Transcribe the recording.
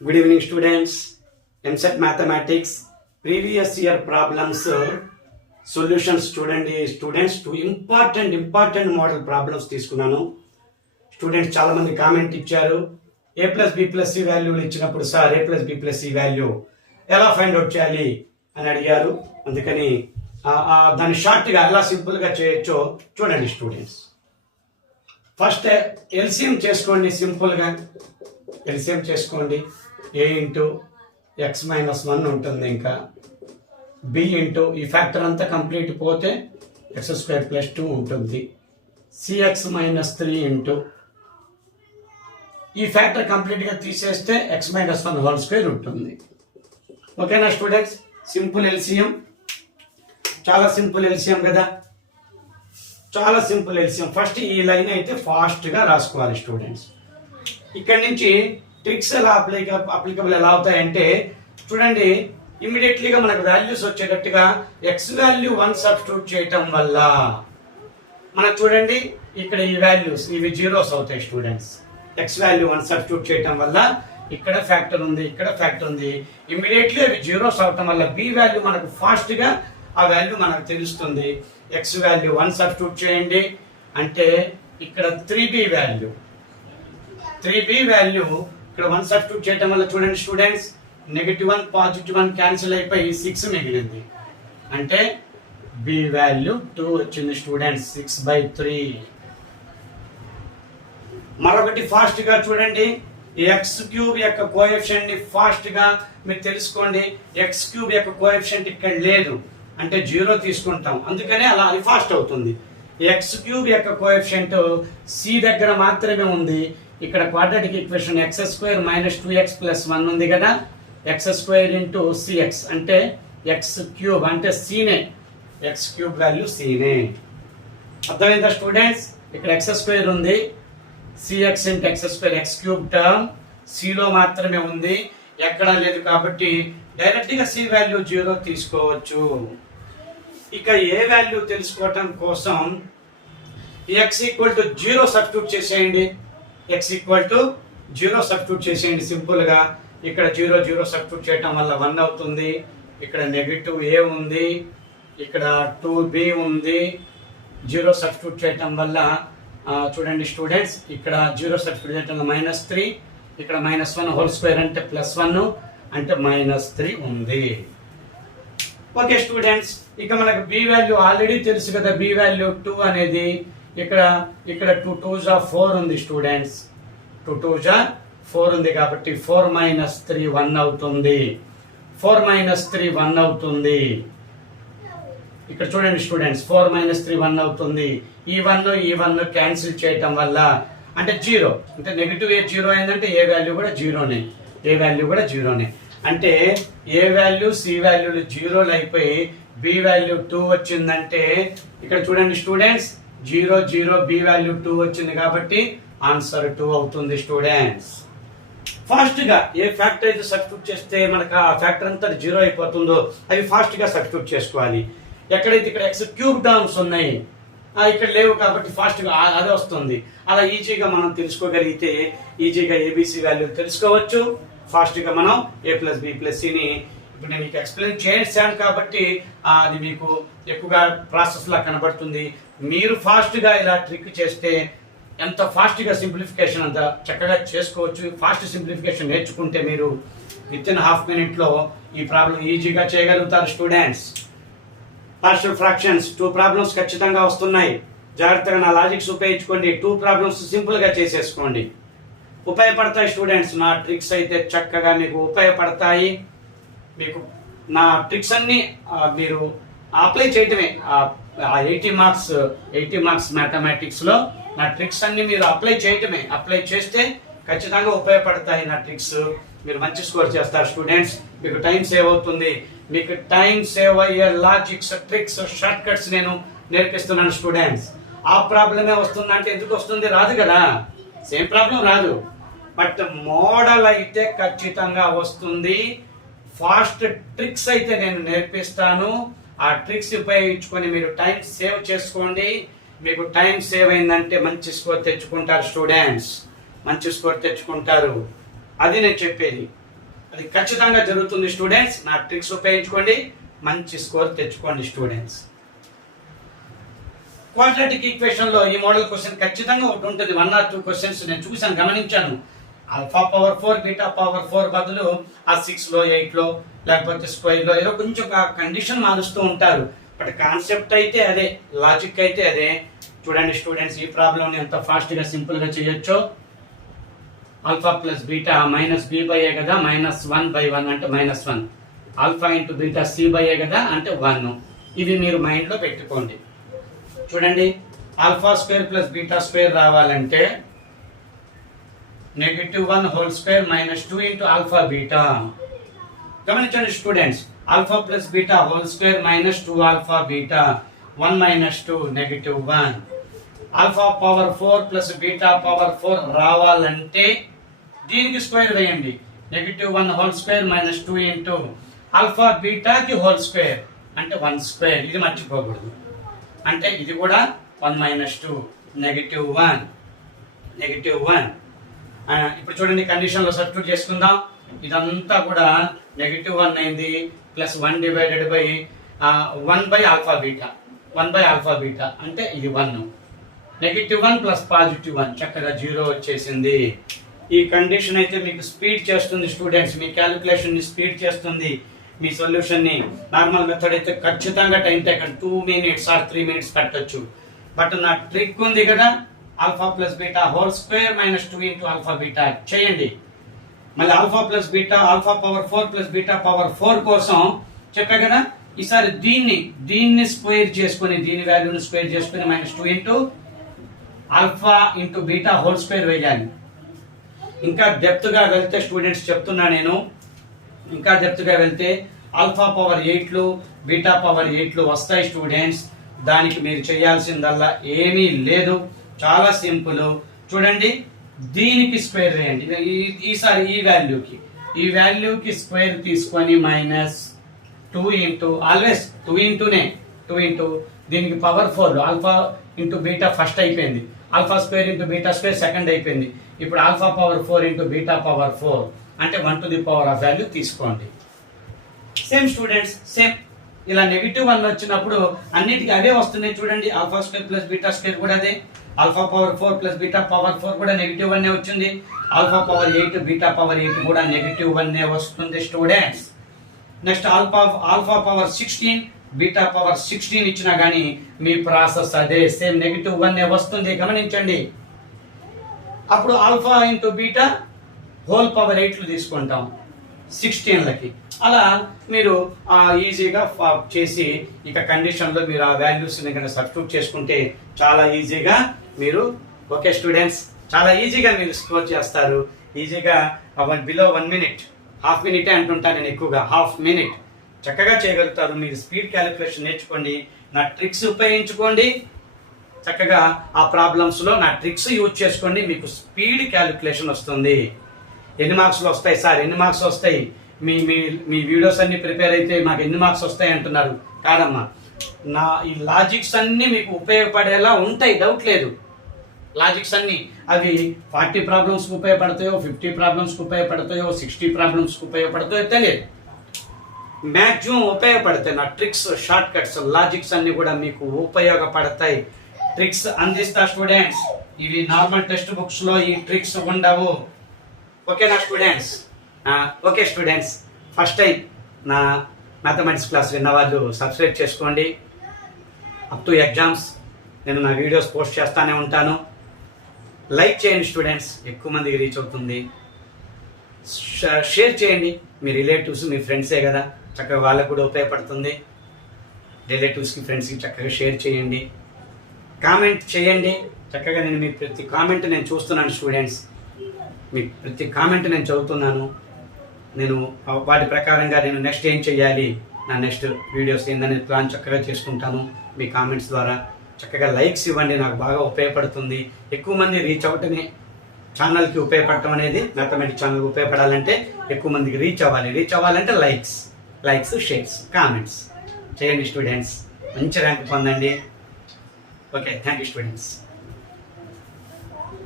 Good evening, students. MSET Mathematics previous year problems solutions students to important model problems తీసుకున్నాను. Students చాలా మంది comment ఇచ్చారు, a plus B plus C వాల్యూలు ఇచ్చినప్పుడు sir a plus B plus C value ఎలా find out చేయాలి అని అడిగారు. అందుకని దాన్ని షార్ట్గా ఎలా సింపుల్గా చేయొచ్చో చూడండి స్టూడెంట్స్. ఫస్ట్ ఎల్సిఎం చేసుకోండి, సింపుల్గా ఎల్సిఎం చేసుకోండి. a ఇంటూ ఎక్స్ మైనస్ 1 ఉంటుంది, ఇంకా b ఇంటూ ఈ ఫ్యాక్టర్ అంతా కంప్లీట్ పోతే ఎక్స్ స్క్వేర్ ప్లస్ 2 ఉంటుంది, సిఎక్స్ మైనస్ 3 ఇంటూ ఈ ఫ్యాక్టర్ కంప్లీట్గా తీసేస్తే ఎక్స్ మైనస్ 1 హోల్ స్క్వేర్ ఉంటుంది. ఓకేనా స్టూడెంట్స్? సింపుల్ ఎల్సిఎం, చాలా సింపుల్ ఎల్సిఎం కదా, చాలా సింపుల్ ఎల్సిఎం. ఫస్ట్ ఈ లైన్ అయితే ఫాస్ట్గా రాసుకోవాలి స్టూడెంట్స్. ఇక్కడ నుంచి ట్రిక్స్ ఎలా అప్లికబుల్ ఎలా అవుతాయంటే చూడండి, ఇమీడియట్లీగా మనకు వాల్యూస్ వచ్చేటట్టుగా ఎక్స్ వాల్యూ 1 సబ్స్టిట్యూట్ చేయటం వల్ల మనకు చూడండి ఇక్కడ ఈ వాల్యూస్ ఇవి జీరోస్ అవుతాయి స్టూడెంట్స్. ఎక్స్ వాల్యూ 1 సబ్స్టిట్యూట్ చేయటం వల్ల ఇక్కడ ఫ్యాక్టర్ ఉంది, ఇక్కడ ఫ్యాక్టర్ ఉంది, ఇమీడియట్లీ అవి జీరోస్ అవటం వల్ల బి వాల్యూ మనకు ఫాస్ట్గా ఆ వాల్యూ మనకు తెలుస్తుంది. ఎక్స్ వాల్యూ 1 సబ్స్టిట్యూట్ చేయండి అంటే ఇక్కడ 3b వాల్యూ ఇక్కడ 1 సబ్స్టిట్యూట్ చేయడం వల్ల చూడండి స్టూడెంట్స్, -1 +1 క్యాన్సిల్ అయిపోయి 6 మిగిలింది, అంటే బి వాల్యూ 2 వచ్చింది స్టూడెంట్స్, 6/3. మరొకటి ఫాస్ట్ గా చూడండి, ఎక్స్ క్యూబ్ యొక్క కోఎఫిషియంట్ ని ఫాస్ట్ గా మీరు తెలుసుకోండి. ఎక్స్ క్యూబ్ యొక్క కోఎఫిషియంట్ ఇక్కడ లేదు అంటే 0 తీసుకుంటాం, అందుకనే అలా అది ఫాస్ట్ అవుతుంది. ఎక్స్ క్యూబ్ యొక్క కోఎఫిషియంట్ సి దగ్గర మాత్రమే ఉంది. ఇక్కడ quadratic equation x square minus 2x plus 1 ఉంది కదా, ఎక్స్ స్క్వేర్ ఇంటూ సిఎక్స్ అంటే ఎక్స్ క్యూబ్ అంటే సీనే, ఎక్స్ క్యూబ్ వాల్యూ సీనే. అర్థమైందా స్టూడెంట్స్? ఇక్కడ ఎక్స్ స్క్వేర్ ఉంది, C x into x square x cube term సిలో మాత్రమే ఉంది, ఎక్కడా లేదు కాబట్టి డైరెక్ట్ గా సి వాల్యూ 0 తీసుకోవచ్చు. ఇక ఏ వాల్యూ తెలుసుకోవటం కోసం ఎక్స్ ఈక్వల్ టు 0 సబ్స్టిట్యూట్ చేసేయండి. ఎక్స్ ఈక్వల్ టు 0 సబ్స్టిట్యూట్ చేసేయండి సింపుల్ గా. ఇక్కడ 0 సబ్స్టిట్యూట్ చేయటం వల్ల 1 అవుతుంది, ఇక్కడ -a ఉంది, ఇక్కడ 2b ఉంది. 0 సబ్స్టిట్యూట్ చేయటం వల్ల చూడండి స్టూడెంట్స్, ఇక్కడ 0 సబ్స్టిట్యూట్ చేయటం వల్ల -3, ఇక్కడ -1 హోల్ స్క్వేర్ అంటే +1 అంటే -3 ఉంది. ఓకే స్టూడెంట్స్, ఇక మనకు బి వాల్యూ ఆల్రెడీ తెలుసు కదా, బి వాల్యూ 2 అనేది ఇక్కడ 2 2s 4 ఉంది స్టూడెంట్స్, 2 2s 4 ఉంది కాబట్టి 4 - 3 1 అవుతుంది, 4 - 3 1 అవుతుంది. ఇక్కడ చూడండి స్టూడెంట్స్, 4 - 3 1 అవుతుంది. ఈ 1 క్యాన్సిల్ చేయటం వల్ల అంటే 0 అంటే -a 0 అయిందంటే ఏ వాల్యూ కూడా 0నే, ఏ వాల్యూ కూడా 0నే. అంటే ఏ వాల్యూ సి వాల్యూలు 0 అయిపోయి బి వాల్యూ 2 వచ్చిందంటే ఇక్కడ చూడండి స్టూడెంట్స్, 0 0 బి వాల్యూ 2 వచ్చింది కాబట్టి ఆన్సర్ 2 అవుతుంది స్టూడెంట్స్. ఫాస్ట్ గా ఏ ఫ్యాక్టర్ అయితే సబ్స్టిట్యూట్ చేస్తే మనకు ఆ ఫ్యాక్టర్ అంతా 0 అయిపోతుందో అవి ఫాస్ట్ గా సబ్స్టిట్యూట్ చేసుకోవాలి. ఎక్కడైతే ఇక్కడ ఎక్స్ క్యూబ్ టర్మ్స్ ఉన్నాయి ఇక్కడ లేవు కాబట్టి ఫాస్ట్ గా అదే వస్తుంది. అలా ఈజీగా మనం తెలుసుకోగలిగితే ఈజీగా ఏబిసి వాల్యూ తెలుసుకోవచ్చు. ఫాస్ట్ గా మనం a ప్లస్ బి ప్లస్ సిని ఇప్పుడు నేను మీకు ఎక్స్ప్లెయిన్ చేశాను కాబట్టి అది మీకు ఎక్కువగా ప్రాసెస్ లా కనబడుతుంది. మీరు ఫాస్ట్ గా ఇలా ట్రిక్ చేస్తే ఎంత ఫాస్ట్ గా సింప్లిఫికేషన్ అంత చక్కగా చేసుకోవచ్చు. ఫాస్ట్ సింప్లిఫికేషన్ నేర్చుకుంటే మీరు విత్-ఇన్ హాఫ్ మినిట్ లో ఈ ప్రాబ్లం ఈజీగా చేయగలుగుతారు స్టూడెంట్స్. పార్షియల్ ఫ్రాక్షన్స్ 2 ప్రాబ్లమ్స్ ఖచ్చితంగా వస్తున్నాయి, జాగ్రత్తగా నా లాజిక్స్ ఉపయోగించుకోండి. 2 ప్రాబ్లమ్స్ సింపుల్ గా చేసేసుకోండి, ఉపయోగపడతాయి స్టూడెంట్స్. నా ట్రిక్స్ అయితే చక్కగా మీకు ఉపయోగపడతాయి. మీకు నా ట్రిక్స్ అన్ని మీరు అప్లై చేయటమే. 80 మార్క్స్ మ్యాథమెటిక్స్ లో నా ట్రిక్స్ అన్ని మీరు అప్లై చేయటమే. అప్లై చేస్తే ఖచ్చితంగా ఉపయోగపడతాయి నా ట్రిక్స్. మీరు మంచి స్కోర్ చేస్తారు స్టూడెంట్స్. మీకు టైం సేవ్ అవుతుంది. మీకు టైం సేవ్ అయ్యే లాజిక్స్, ట్రిక్స్, షార్ట్ కట్స్ నేను నేర్పిస్తున్నాను స్టూడెంట్స్. ఆ ప్రాబ్లమే వస్తుందంటే ఎందుకు వస్తుంది? రాదు కదా, సేమ్ ప్రాబ్లం రాదు, బట్ మోడల్ అయితే ఖచ్చితంగా వస్తుంది. ఫాస్ట్ ట్రిక్స్ అయితే నేను నేర్పిస్తాను. ఆ ట్రిక్స్ ఉపయోగించుకొని మీరు టైం సేవ్ చేసుకోండి. మీకు టైం సేవ్ అయిందంటే మంచి స్కోర్ తెచ్చుకుంటారు స్టూడెంట్స్, మంచి స్కోర్ తెచ్చుకుంటారు. అది నేను చెప్పేది. అది ఖచ్చితంగా జరుగుతుంది స్టూడెంట్స్. నా ట్రిక్స్ ఉపయోగించుకోండి, మంచి స్కోర్ తెచ్చుకోండి స్టూడెంట్స్. క్వాడ్రాటిక్ ఈక్వేషన్ లో ఈ మోడల్ క్వశ్చన్ ఖచ్చితంగా ఒకటి ఉంటుంది. 1 or 2 క్వశ్చన్స్ నేను చూసాను, గమనించాను. ఆల్ఫా పవర్ 4 బీటా పవర్ 4 బదులు ఆ 6 లో 8 లో లేకపోతే స్క్వేర్ లో ఏదో కొంచెం కండిషన్ మారుస్తూ ఉంటారు. బట్ కాన్సెప్ట్ అయితే అదే, లాజిక్ అయితే అదే. చూడండి స్టూడెంట్స్, ఈ ప్రాబ్లం ఎంత ఫాస్ట్ గా సింపుల్ గా చేయొచ్చో. Alpha plus beta minus B by A కదా, -1/1 అంటే -1. Alpha into beta C by A కదా అంటే 1. ఇవి మీరు మైండ్ లో పెట్టుకోండి. చూడండి, alpha square plus beta square రావాలంటే -1 whole square -2 into alpha beta. గమనించండి students, alpha plus beta whole square -2 alpha beta, 1 - 2 -1. Alpha power 4 plus beta power 4 రావాలంటే దీనికి స్క్వేర్ వేయండి. -1 హోల్ స్క్వేర్ -2 ఇంటూ ఆల్ఫా బీటాకి హోల్ స్క్వేర్ అంటే 1 స్క్వేర్. ఇది మర్చిపోకూడదు. అంటే ఇది కూడా 1 - 2 -1 -1. ఇప్పుడు చూడండి, కండిషన్ లో సబ్స్టిట్యూట్ చేసుకుందాం. ఇదంతా కూడా -1 అయింది, +1 divided by 1 alpha beta, 1 alpha beta అంటే ఇది 1. -1 ప్లస్ +1 చక్కగా 0 వచ్చేసింది. ఈ కండిషన్ అయితే మీకు స్పీడ్ చేస్తుంది స్టూడెంట్స్, మీ క్యాలిక్యులేషన్ ని స్పీడ్ చేస్తుంది, మీ సొల్యూషన్ ని. నార్మల్ మెథడ్ అయితే ఖచ్చితంగా time taken 2 minutes or 3 minutes పట్టొచ్చు. బట్ నా ట్రిక్ ఉంది కదా, alpha plus beta whole square -2 into alpha beta చేయండి. మళ్ళీ alpha plus beta, alpha power 4 plus beta power 4 కోసం చెప్పా కదా, ఈసారి దీన్ని స్క్వేర్ చేసుకొని, దీని వాల్యూని స్క్వేర్ చేసుకొని -2 into alpha into beta whole square వేయాలి. ఇంకా డెప్త్ గా వెళ్తే స్టూడెంట్స్ చెప్తున్నా నేను, ఇంకా డెప్త్ గా వెళ్తే ఆల్ఫా పవర్ 8 బీటా పవర్ 8 వస్తాయి స్టూడెంట్స్. దానికి మీరు చేయాల్సిందల్లా ఏమీ లేదు, చాలా సింపుల్. చూడండి, దీనికి స్క్వేర్ వేయండి. ఈసారి ఈ వాల్యూకి స్క్వేర్ తీసుకొని -2 ఇంటూ, ఆల్వేస్ 2 ఇంటూనే, 2 ఇంటూ దీనికి power 4. Alpha into beta first అయిపోయింది, alpha square into beta square second అయిపోయింది. ఇప్పుడు alpha power 4 into beta power 4 అంటే 1 to the power of value తీసుకోండి. Same students, same. ఇలా -1 వచ్చినప్పుడు అన్నిటికీ అవే వస్తున్నాయి. చూడండి, alpha square plus beta square కూడా అదే, alpha power 4 plus beta power 4 కూడా -1 వచ్చింది, ఆల్ఫా పవర్ 8 బీటా పవర్ 8 కూడా -1 వస్తుంది students. Next alpha power 16 beta power 16 ఇచ్చినా గానీ మీ ప్రాసెస్ అదే, సేమ్ -1 వస్తుంది. గమనించండి, అప్పుడు alpha into beta whole power 8 తీసుకుంటాం 16లకి. అలా మీరు ఈజీగా చేసి ఇక కండిషన్ లో మీరు ఆ వాల్యూస్ సబ్స్టిట్యూట్ చేసుకుంటే చాలా ఈజీగా మీరు, ఓకే స్టూడెంట్స్, చాలా ఈజీగా మీరు స్కోర్ చేస్తారు. ఈజీగా బిలో 1 minute, ½ minute అంటుంటాను నేను ఎక్కువగా, ½ minute చక్కగా చేయగలుగుతారు. మీరు స్పీడ్ క్యాలిక్యులేషన్ నేర్చుకోండి, నా ట్రిక్స్ ఉపయోగించుకోండి. చక్కగా ఆ ప్రాబ్లమ్స్ లో నా ట్రిక్స్ యూజ్ చేసుకోండి, మీకు స్పీడ్ క్యాలిక్యులేషన్ వస్తుంది. ఎన్ని మార్క్స్లు వస్తాయి సార్, ఎన్ని మార్క్స్ వస్తాయి, మీ వీడియోస్ అన్ని ప్రిపేర్ అయితే మాకు ఎన్ని మార్క్స్ వస్తాయి అంటున్నారు. కాదమ్మా, నా ఈ లాజిక్స్ అన్ని మీకు ఉపయోగపడేలా ఉంటాయి, డౌట్ లేదు. లాజిక్స్ అన్ని అవి 40 ప్రాబ్లమ్స్కి ఉపయోగపడతాయో, 50 ప్రాబ్లమ్స్కి ఉపయోగపడతాయో, 60 ప్రాబ్లమ్స్కి ఉపయోగపడతాయో తెలియదు. మ్యాక్సిమం ఉపయోగపడతాయి. నా ట్రిక్స్, షార్ట్ కట్స్, లాజిక్స్ అన్ని కూడా మీకు ఉపయోగపడతాయి. ట్రిక్స్ అందిస్తా స్టూడెంట్స్. ఇవి నార్మల్ టెక్స్ట్ బుక్స్ లో ఈ ట్రిక్స్ ఉండవు. ఓకేనా students? Okay students, first time నా మ్యాథమెటిక్స్ క్లాస్ విన్న వాళ్ళు సబ్స్క్రైబ్ చేసుకోండి. అప్ టు ఎగ్జామ్స్ నేను నా వీడియోస్ పోస్ట్ చేస్తానే ఉంటాను. లైక్ చేయండి స్టూడెంట్స్, ఎక్కువ మందికి రీచ్ అవుతుంది. షేర్ చేయండి, మీ రిలేటివ్స్, మీ ఫ్రెండ్సే కదా, చక్కగా వాళ్ళకు కూడా ఉపయోగపడుతుంది. రిలేటివ్స్కి, ఫ్రెండ్స్కి చక్కగా షేర్ చేయండి. కామెంట్ చేయండి చక్కగా. నేను మీ ప్రతి కామెంట్ నేను చూస్తున్నాను స్టూడెంట్స్, మీ ప్రతి కామెంట్ నేను చదువుతున్నాను. నేను వాటి ప్రకారంగా నేను నెక్స్ట్ ఏం చేయాలి, నా నెక్స్ట్ వీడియోస్ ఏందని ప్లాన్ చక్కగా చేసుకుంటాను. మీ కామెంట్స్ ద్వారా చక్కగా లైక్స్ ఇవ్వండి, నాకు బాగా ఉపయోగపడుతుంది. ఎక్కువ మంది రీచ్ అవుతనే ఛానల్కి ఉపయోగపడటం అనేది, మ్యాథమెటిక్స్ ఛానల్కి ఉపయోగపడాలంటే ఎక్కువ మందికి రీచ్ అవ్వాలి. రీచ్ అవ్వాలంటే లైక్స్, షేర్స్, కామెంట్స్ చేయండి స్టూడెంట్స్. మంచి ర్యాంక్ పొందండి. Okay, thank you students.